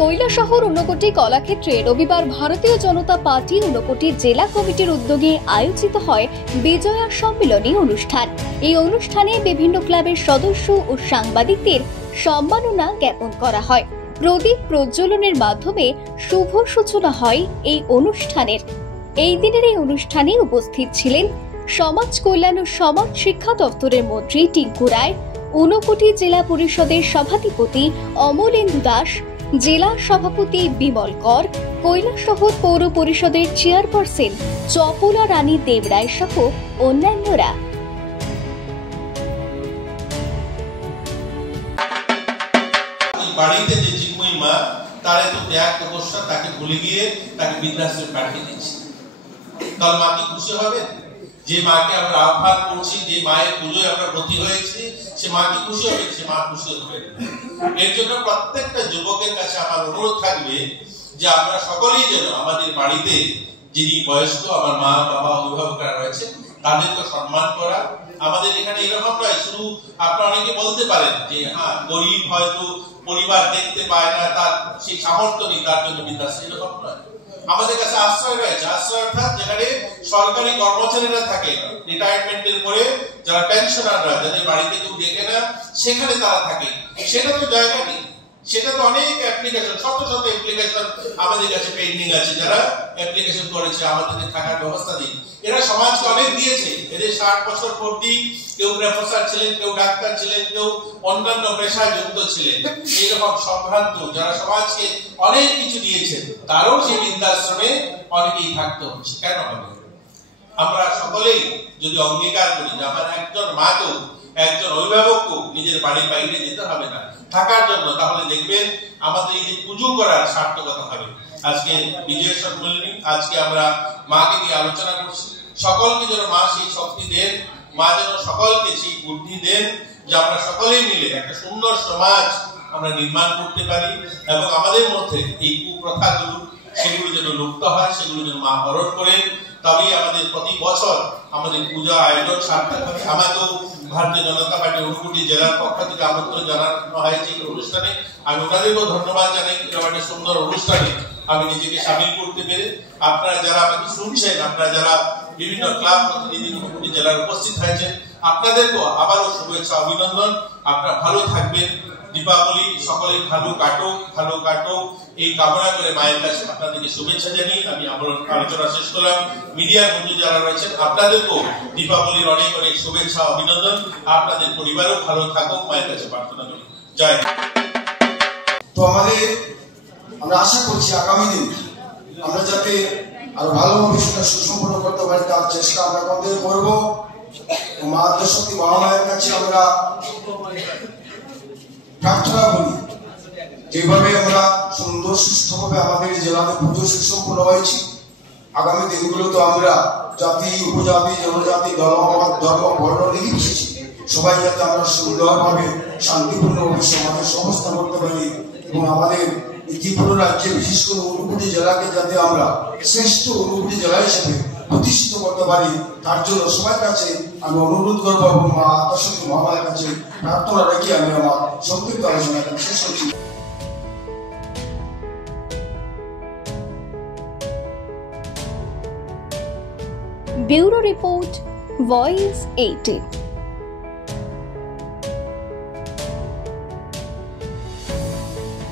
কৈলাসহর ঊনকোটি কলাক্ষেত্রে রবিবার ভারতীয় জনতা পার্টি ঊনকোটি জেলা কমিটির উদ্যোগে আয়োজিত হয় বিজয়া সম্মিলনী অনুষ্ঠান। এই অনুষ্ঠানে বিভিন্ন ক্লাবের সদস্য ও সাংবাদিকদের সম্মাননা জ্ঞাপন করা হয়। প্রদীপ প্রজ্বলনের মাধ্যমে শুভ সূচনা হয় এই অনুষ্ঠানের। এই দিনের এই অনুষ্ঠানে উপস্থিত ছিলেন সমাজ কল্যাণ ও সমাজ শিক্ষা দপ্তরের মন্ত্রী টিঙ্কু রায়, ঊনকোটি জেলা পরিষদের সভাধিপতি অমলেন্দু দাস, জেলা সভাপতি বিমল কর, কৈলাসহর পৌর পরিষদের চেয়ারপারসন চপলা রানী দেবরায় সহ অন্যান্যরা। বাড়িতে যে চিন্ময়ী মা তার এত ত্যাগ তপস্যা, তাকে ভুলে গিয়ে তাকে বৃদ্ধাশ্রমে পাঠিয়ে দিচ্ছে, তাহলে মা কি খুশি হবে? যে মাকে আমরা আহ্বান করছি, যে মায়ের পুজোয় আমরা ব্রতী হয়েছি, সে মা কি খুশি হবে? সে মা খুশি হবে। এর জন্য প্রত্যেকটা যুবকের কাছে আমার অনুরোধ থাকবে যে আমরা সকলেই যেন আমাদের বাড়িতে যিনি বয়স্ক আমার মা বাবা অভিভাবকরা রয়েছে তাদেরকে সম্মান করা। আমাদের এখানে এরকম নয়, শুধু আপনারা অনেকে বলতে পারেন যে হ্যাঁ গরিব হয়তো পরিবার দেখতে পায় না, তার সেই সামর্থ্য নেই, তার জন্য বৃদ্ধাশ্রম, এরকম নয়। আমাদের কাছে আশ্রয় রয়েছে, আশ্রয় অর্থাৎ যেখানে সরকারি কর্মচারীরা থাকে, রিটায়ারমেন্টের পরে যারা পেনশনাররা, যাদের বাড়িতে কেউ দেখে না, সেখানে তারা থাকে। সেটা তো জায়গা নেই, সেটা তো অনেক অ্যাপ্লিকেশন, শত শত অ্যাপ্লিকেশন আমাদের কাছে পেন্ডিং আছে। যারা অ্যাপ্লিকেশন করেছে আমাদের থাকার ব্যবস্থা দিন, এরা সমাজকে অনেক দিয়েছে। এদের 60 বছর পূর্তি কেউ প্রফেসর ছিলেন, কেউ ডাক্তার ছিলেন, কেউ অন্যান্য পেশায় যুক্ত ছিলেন। এইরকম সম্ভ্রান্ত যারা সমাজকে অনেক কিছু দিয়েছেন, তারও সেই বৃদ্ধাশ্রমে অনেকেই থাকতে হচ্ছে। কেন হবে? আমরা সকলেই যদি অঙ্গীকার করি যে আমার একজন মাকেও, একজন অভিভাবককেও নিজের বাড়ির বাইরে যেতে হবে না থাকার জন্য, তাহলে দেখবেন আমাদের এই যে পুজো করার সার্থকতা হবে। আজকে বিজয় সম্মেলনী, আজকে আমরা মাকে নিয়ে আলোচনা করছি। সকলকে যেন মা সেই শক্তি দেন, মা যেন সকলকে সেই বুদ্ধি দেন যে আমরা সকলেই মিলে একটা সুন্দর সমাজ আমরা নির্মাণ করতে পারি, এবং আমাদের মধ্যে এই কুপ্রথাগুলো সেগুলো যেন লুপ্ত হয়, সেগুলো যেন মা হরণ করেন। তবেই আমাদের প্রতি বছর আমাদের পূজা আয়োজন সার্থক হবে। আমাকেও ভারতীয় জনতা পার্টি ঊনকোটি জেলার পক্ষ থেকে আমন্ত্রণ জানানো হয়েছে এই অনুষ্ঠানে। আমি ওনাদেরকেও ধন্যবাদ জানাই, এরকম একটা সুন্দর অনুষ্ঠানে আমি নিজেকে সামিল করতে পেরে। আপনারা যারা আমাকে শুনছেন, আপনারা যারা বিভিন্ন ক্লাব প্রতিনিধি ঊনকোটি জেলার উপস্থিত হয়েছেন, আপনাদেরকেও আবারও শুভেচ্ছা, অভিনন্দন। আপনারা ভালো থাকবেন, দীপাবলি সকলে ভালো কাটো এই কামনা করে মায়ের কাছে আপনাদেরকে শুভেচ্ছা জানিয়ে আমি আমার আলোচনা শেষ করলাম। মিডিয়ার বন্ধু যারা রয়েছেন আপনাদেরকেও দীপাবলির অনেক অনেক শুভেচ্ছা, অভিনন্দন। আপনাদের পরিবারও ভালো থাকুক, মায়ের কাছে প্রার্থনা করি। জয়। তো আমরা আশা করছি আগামী দিন আমরা যাতে আরো ভালোভাবে সেটা সুসম্পন্ন করতে পারি, তার চেষ্টা আমরা কন্টিনিউ করবো। মা আদ্যশক্তি মহামায়ের কাছে আমরা প্রার্থনা করি যেভাবে আমরা সুন্দর সুস্থভাবে আমাদের জেলাতে পুজো সুসম্পন্ন হয়েছি, আগামী দিনগুলোতে আমরা জাতি, উপজাতি, জনজাতি, ধর্মমত, ধর্ম, বর্ণ নির্বিশেষে সবাই যাতে আমরা সুন্দরভাবে শান্তিপূর্ণভাবে সমাজের সংস্থা করতে পারি, এবং আমাদের ত্রিপুরা রাজ্যে বিশেষ করে ঊনকোটি জেলাকে যাতে আমরা শ্রেষ্ঠ ঊনকোটি জেলা হিসেবে প্রতিষ্ঠিত করতে পারি, তার জন্য সবার কাছে আমি অনুরোধ করবো এবং মা আদ্যশক্তি মহামায়ের কাছে প্রার্থনা রেখে আমি আমার সংক্ষিপ্ত আলোচনা শেষ করছি। Bureau report, voice 18।